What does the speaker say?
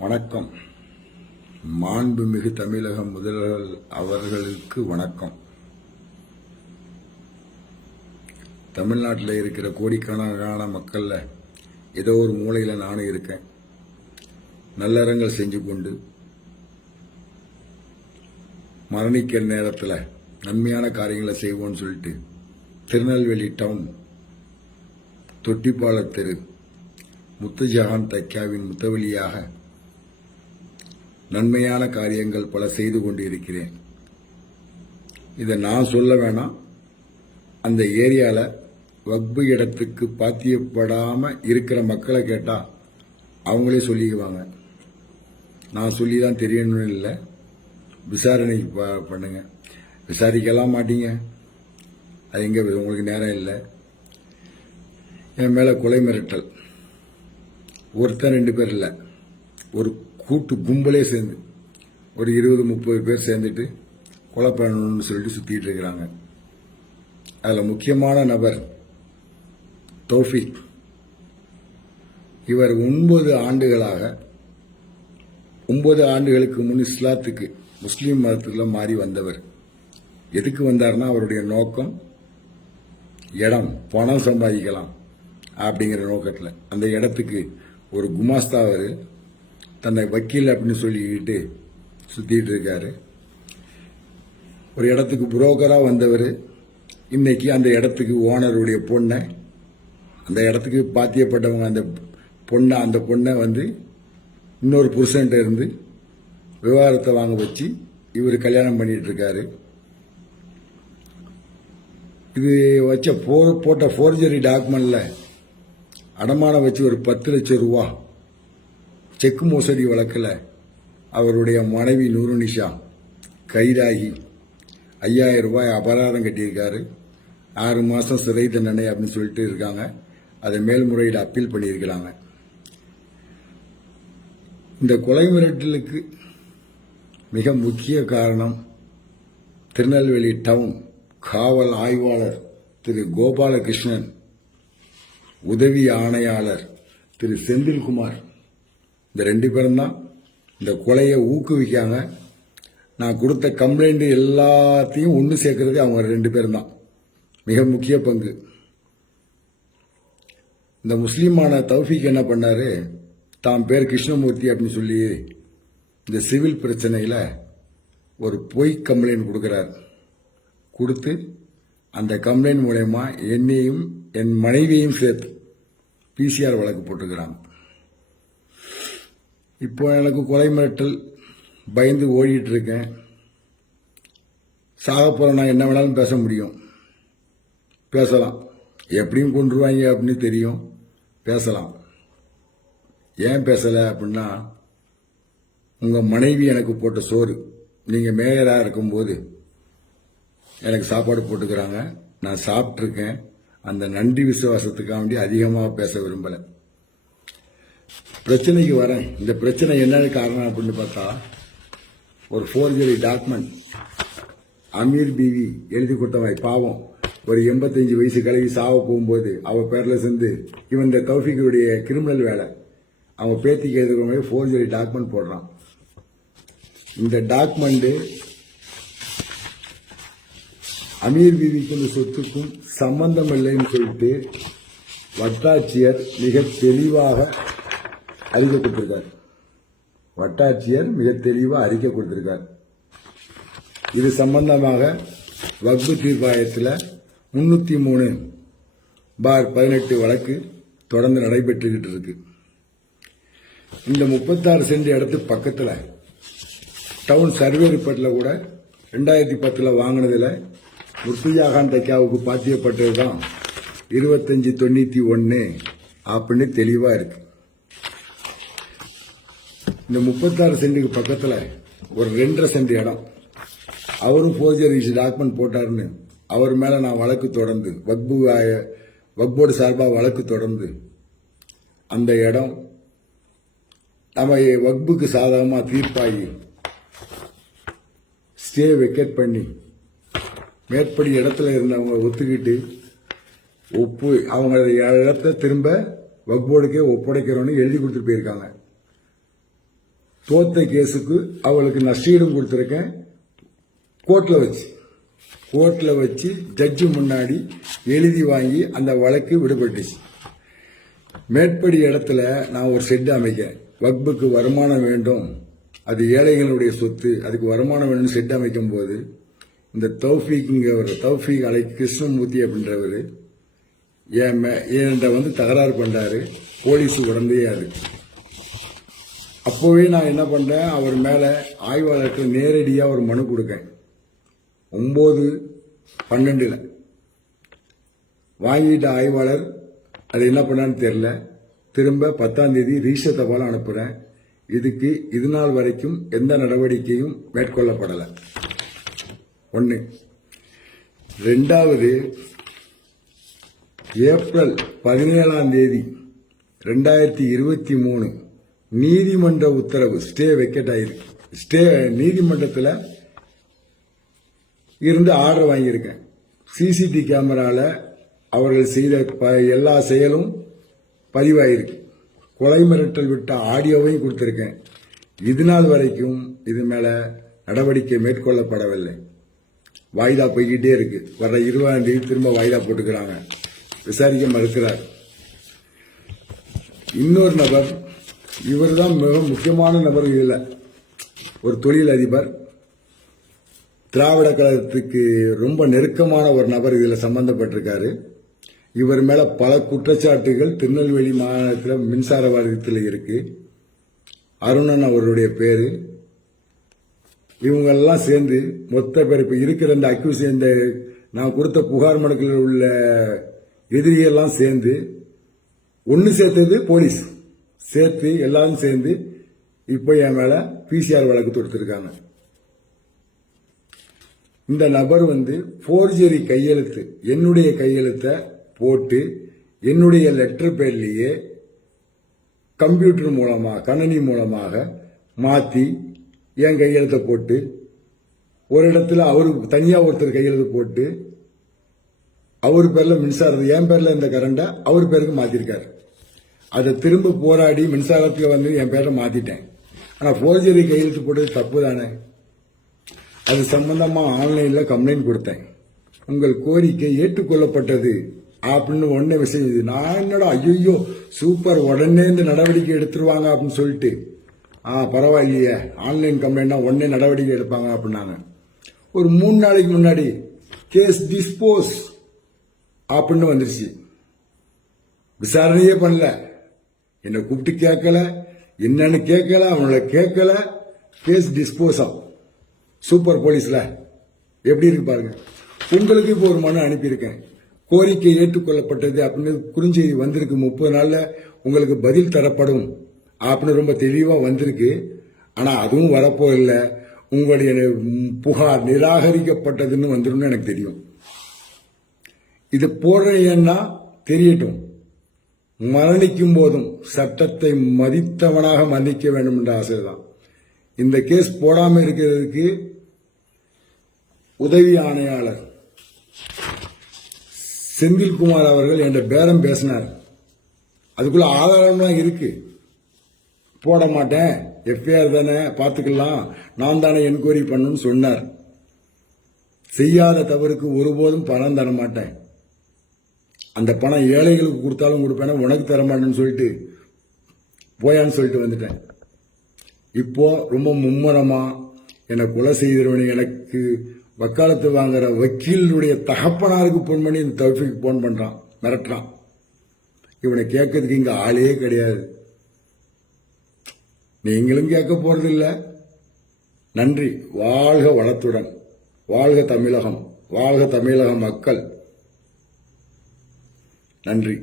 வணக்கம். மாண்புமிகு தமிழக முதல்வர் அவர்களுக்கு வணக்கம். தமிழ்நாட்டில் இருக்கிற கோடிக்கணக்கான மக்கள்ல ஏதோ ஒரு மூலையில் நானும் இருக்கேன். நல்லறங்கள் செஞ்சு கொண்டு மரணிக்கிற நேரத்தில் நன்மையான காரியங்களை செய்வோம்னு சொல்லிட்டு திருநெல்வேலி டவுன் தொட்டிப்பாள தெரு முத்துஜஹான் தைக்காவின் முத்தவழியாக நன்மையான காரியங்கள் பல செய்து கொண்டு இருக்கிறேன். இதை நான் சொல்ல வேணாம், அந்த ஏரியாவில் வக்பு இடத்துக்கு பாத்தியப்படாம இருக்கிற மக்களை கேட்டா அவங்களே சொல்லிக்குவாங்க. நான் சொல்லி தான் தெரியணும்னு இல்லை, விசாரணை பண்ணுங்க. விசாரிக்கலாம் மாட்டீங்க, அது எங்க உங்களுக்கு நேரம் இல்லை. என் மேல கொலை மிரட்டல், ஒருத்தன் 2 பேர் இல்லை, ஒரு கூட்டு கும்பலே சேர்ந்து ஒரு 20-30 பேர் சேர்ந்துட்டு கொலை பண்ணணும்னு சொல்லிட்டு சுத்திட்டு இருக்கிறாங்க. அதுல முக்கியமான நபர் தௌஃபிக். இவர் 9 ஆண்டுகளுக்கு முன் இஸ்லாத்துக்கு முஸ்லீம் மதத்துல மாறி வந்தவர். எதுக்கு வந்தார்னா அவருடைய நோக்கம் இடம், பணம் சம்பாதிக்கலாம் அப்படிங்கிற நோக்கத்தில் அந்த இடத்துக்கு ஒரு குமாஸ்தாவர் தன்னை வக்கீல் அப்படின்னு சொல்லிக்கிட்டு சுத்திட்டு இருக்காரு. ஒரு இடத்துக்கு புரோக்கரா வந்தவர் இன்னைக்கு அந்த இடத்துக்கு ஓனருடைய பொண்ணை, அந்த இடத்துக்கு பாத்தியப்பட்டவங்க அந்த பொண்ணை வந்து இன்னொரு புருஷன்ட்ட இருந்து விவாகரத்தை வாங்க வச்சு இவர் கல்யாணம் பண்ணிட்டு இருக்காரு. இது வச்ச போட்ட ஃபோர்ஜரி டாக்குமெண்ட்ல அடமானம் வச்சு ஒரு 10 லட்சம் ரூபா செக் மோசடி வழக்கில் அவருடைய மனைவி நூருநிஷா கைதாகி 5000 ரூபாய் அபராதம் கட்டியிருக்காரு. 6 மாசம் சிறை தண்டனை அப்படின்னு சொல்லிட்டு இருக்காங்க. அதை மேல்முறையீடு அப்பீல் பண்ணியிருக்கிறாங்க. இந்த கொலை மிரட்டலுக்கு மிக முக்கிய காரணம் திருநெல்வேலி டவுன் காவல் ஆய்வாளர் திரு கோபாலகிருஷ்ணன், உதவி ஆணையாளர் திரு செந்தில்குமார், இந்த 2 பேரும் தான் இந்த கொலையை ஊக்குவிக்காங்க. நான் கொடுத்த கம்ப்ளைண்ட் எல்லாத்தையும் ஒன்று சேர்க்கறது அவங்க 2 பேரும் தான். மிக முக்கிய பங்கு. இந்த முஸ்லீமான தௌஃபிக் என்ன பண்ணாரு, தாம் பேர் கிருஷ்ணமூர்த்தி அப்படின்னு சொல்லி இந்த சிவில் பிரச்சனையில் ஒரு பொய் கம்ப்ளைண்ட் கொடுக்கிறார். கொடுத்து அந்த கம்ப்ளைண்ட் மூலயமா என்னையும் என் மனைவியையும் சேர்த்து பிசிஆர் வழக்கு போட்டுக்கிறாங்க. இப்போ எனக்கு கொலை மிரட்டல் பயந்து ஓடிட்டு இருக்கேன். சாக போற நான் என்ன வேணாலும் பேச முடியும், பேசலாம். எப்படியும் கொண்டுருவாங்க அப்படின்னு தெரியும், பேசலாம். ஏன் பேசல அப்படின்னா, உங்க மனைவி எனக்கு போட்ட சோறு, நீங்க மேயரா இருக்கும்போது எனக்கு சாப்பாடு போட்டுக்கிறாங்க, நான் சாப்பிட்ருக்கேன். அந்த நன்றி விசுவாசத்துக்காக வேண்டி அதிகமாக பேச விரும்பல. பிரச்சனைக்கு வரேன். இந்த பிரச்சனை என்னன்னு காரணம் அப்படின்னு பார்த்தா, ஒரு ஃபோர்ஜரி டாக்குமெண்ட் அமீர் பிவி எழுதி கொடுத்தவன் பாவம் ஒரு 85 வயசு கலவி சாவ போகும்போது அவ பேர்ல சேர்ந்து இவன் இந்த தௌஃபிக்குடைய கிரிமினல் வேலை அவன் பேத்திக்கு எழுதுகிற மாதிரி ஃபோர்ஜரி டாக்குமெண்ட் போடுறான். இந்த டாக்குமெண்ட் அமீர் பிவிக்கு இந்த சொத்துக்கும் சம்பந்தம் இல்லைன்னு சொல்லிட்டு வட்டாட்சியர் மிக தெளிவாக அறிக்கை கொடுத்திருக்கார். அறிக்கை கொடுத்திருக்கார். இது சம்பந்தமாக வக்பு தீர்ப்பாயத்தில் 303/18 வழக்கு தொடர்ந்து நடைபெற்றுகிட்டு இருக்கு. இந்த 36 சென்ட் இடத்து பக்கத்தில் டவுன் சர்வே ரிப்போர்ட்ல கூட 2010 வாங்கினதுல முத்துஜஹான் தைக்காவுக்கு பாத்தியப்பட்டதுதான் 2591 அப்படின்னு தெளிவா இருக்கு. இந்த 36 சென்ட்டுக்கு பக்கத்துல ஒரு 2.5 சென்ட் இடம் அவரும் ஃபோர்ஜரி டாக்குமெண்ட் போட்டாருன்னு அவர் மேல நான் வழக்கு தொடர்ந்து வக்போர்டு சார்பா வழக்கு தொடர்ந்து அந்த இடம் நம்ம வக்புக்கு சாதகமா தீர்ப்பாகி ஸ்டே வெக்கேட் பண்ணி மேற்படி இடத்துல இருந்தவங்க ஒத்துக்கிட்டு அவங்க இடத்த திரும்ப வக்போர்டுக்கே ஒப்படைக்கிறோன்னு எழுதி கொடுத்துட்டு போயிருக்காங்க. தோத்த கேஸுக்கு அவளுக்கு நஷ்டஈடும் கொடுத்துருக்கேன். கோர்ட்ல வச்சு ஜட்ஜு முன்னாடி எழுதி வாங்கி அந்த வழக்கு விடுபட்டுச்சு. மேற்படி இடத்துல நான் ஒரு ஷெட் அமைக்கிறேன். வக்புக்கு வருமானம் வேண்டும், அது ஏழைகளுடைய சொத்து, அதுக்கு வருமானம் வேணும்னு ஷெட் அமைக்கும் போது இந்த தௌஃபீக் அலை கிருஷ்ணமூர்த்தி அப்படின்றவர் என்கிட்ட வந்து தகராறு பண்றாரு. போலீஸ் உடனே அதுக்கு அப்போவே நான் என்ன பண்றேன், அவர் மேல ஆய்வாளருக்கு நேரடியாக ஒரு மனு கொடுக்கேன். 9/12 வாங்கிட்ட ஆய்வாளர் அது என்ன பண்ணான்னு தெரியல. திரும்ப 10ஆம் தேதி ரிஜிஸ்டர் தபால் அனுப்புறேன். இதுக்கு இது நாள் வரைக்கும் எந்த நடவடிக்கையும் மேற்கொள்ளப்படலை. 1. 2வது, ஏப்ரல் 17ஆம் தேதி 2023 நீதிமன்ற உத்தரவு ஸ்டே வெக்கேட் ஆயிருக்கு. நீதிமன்றத்தில் இருந்து ஆர்டர் வாங்கியிருக்கேன். சிசிடிவி கேமரால அவர்கள் செய்த எல்லா செயலும் பதிவாயிருக்கு. கொலை மிரட்டல் விட்ட ஆடியோவையும் கொடுத்திருக்கேன். இது நாள் வரைக்கும் இது மேல நடவடிக்கை மேற்கொள்ளப்படவில்லை. வாய்தா போய்கிட்டே இருக்கு. வர 20ஆம் தேதி திரும்ப வாய்தா போட்டுக்கிறாங்க. விசாரிக்க மறுக்கிறார். இன்னொரு நபர், இவர் தான் மிக முக்கியமான நபர். இதுல ஒரு தொழில் அதிபர், திராவிட கழகத்துக்கு ரொம்ப நெருக்கமான ஒரு நபர் இதுல சம்பந்தப்பட்டிருக்காரு. இவர் மேல பல குற்றச்சாட்டுகள் திருநெல்வேலி மாநிலத்தில் மின்சார வாரியத்தில் இருக்கு. அருணன் அவருடைய பேரு. இவங்கெல்லாம் சேர்ந்து மொத்த பேர் இப்ப இருக்கிற இந்த அக்யூஸ், இந்த நான் கொடுத்த புகார் மனுக்களில் உள்ள எதிரியெல்லாம் சேர்ந்து ஒன்னு சேர்த்தது போலீஸ் சேர்த்து எல்லாரும் சேர்ந்து இப்போ என் மேல பிசிஆர் வழக்கு தொடுத்திருக்காங்க. இந்த நபர் வந்து போர்ஜரி கையெழுத்து, என்னுடைய கையெழுத்தை போட்டு என்னுடைய லெட்டர் பேர்லேயே கம்ப்யூட்டர் மூலமாக கணனி மூலமாக மாற்றி என் கையெழுத்தை போட்டு, ஒரு இடத்துல அவரு தனியா ஒருத்தர் கையெழுத்து போட்டு அவர் பேர்ல மின்சாரத்தை என் பேர்ல இந்த கரண்டை அவர் பேருக்கு மாத்திருக்காரு. அதை திரும்ப போராடி மின்சாரத்துல வந்து என் பேரை மாத்திட்டேன். ஆனா போர்ஜரி கையெழுத்து போட்டது தப்பு தானே. அது சம்பந்தமா ஆன்லைன்ல கம்ப்ளைண்ட் கொடுத்தேன். உங்கள் கோரிக்கை ஏற்றுக்கொள்ளப்பட்டது அப்படின்னு உடனே விஷயம். நான் என்னடா ஐயோ சூப்பர், உடனே இந்த நடவடிக்கை எடுத்துருவாங்க அப்படின்னு சொல்லிட்டு, பரவாயில்லையே ஆன்லைன் கம்ப்ளைண்ட்னா உடனே நடவடிக்கை எடுப்பாங்க அப்படின்னாங்க. ஒரு 3 நாளைக்கு முன்னாடி கேஸ் டிஸ்போஸ் அப்படின்னு வந்துருச்சு. விசாரணையே பண்ணல, என்னை கூப்பிட்டு கேட்கல, என்னன்னு கேட்கல, அவங்கள கேட்கல, கேஸ் டிஸ்போஸ் ஆகும். சூப்பர் போலீஸ்ல எப்படி இருக்கு பாருங்க. உங்களுக்கு இப்போ ஒரு மனு அனுப்பியிருக்கேன், கோரிக்கை ஏற்றுக்கொள்ளப்பட்டது அப்படின்னு குறுஞ்செய்தி வந்திருக்கு. 30 நாள்ல உங்களுக்கு பதில் தரப்படும் அப்படின்னு ரொம்ப தெளிவா வந்திருக்கு. ஆனா அதுவும் வரப்போ இல்லை. உங்களுடைய புகார் நிராகரிக்கப்பட்டதுன்னு வந்துடும் எனக்கு தெரியும். இது போடுறேன்னா தெரியட்டும். மரணிக்கும் போதும் சட்டத்தை மதித்தவனாக மன்னிக்க வேண்டும் என்ற ஆசைதான். இந்த கேஸ் போடாம இருக்கிறதுக்கு உதவி ஆணையாளர் செந்தில்குமார் அவர்கள் என்ற பேரம் பேசினார். அதுக்குள்ள ஆதாரம்லாம் இருக்கு. போட மாட்டேன், எஃப்ஐஆர் தானே பார்த்துக்கலாம், நான் தானே என்கொயரி பண்ணணும்னு சொன்னார். செய்யாத தவறுக்கு ஒருபோதும் பணம் தர மாட்டேன், அந்த பணம் ஏழைகளுக்கு கொடுத்தாலும் கொடுப்பேன், உனக்கு தர மாட்டேன்னு சொல்லிட்டு போயான்னு சொல்லிட்டு வந்துட்டேன். இப்போ ரொம்ப மும்முரமா என்னை கொலை செய்திருவனு எனக்கு வக்காலத்து வாங்குற வக்கீலுடைய தகப்பனாருக்கு போன் பண்ணி இந்த தௌஃபீக் போன் பண்றான், மிரட்டுறான். இவனை கேட்கறதுக்கு இங்க ஆளே கிடையாது. நீங்களும் கேட்க போறதில்லை. நன்றி. வாழ்க வளத்துடன். வாழ்க தமிழகம். வாழ்க தமிழக மக்கள். நன்றி.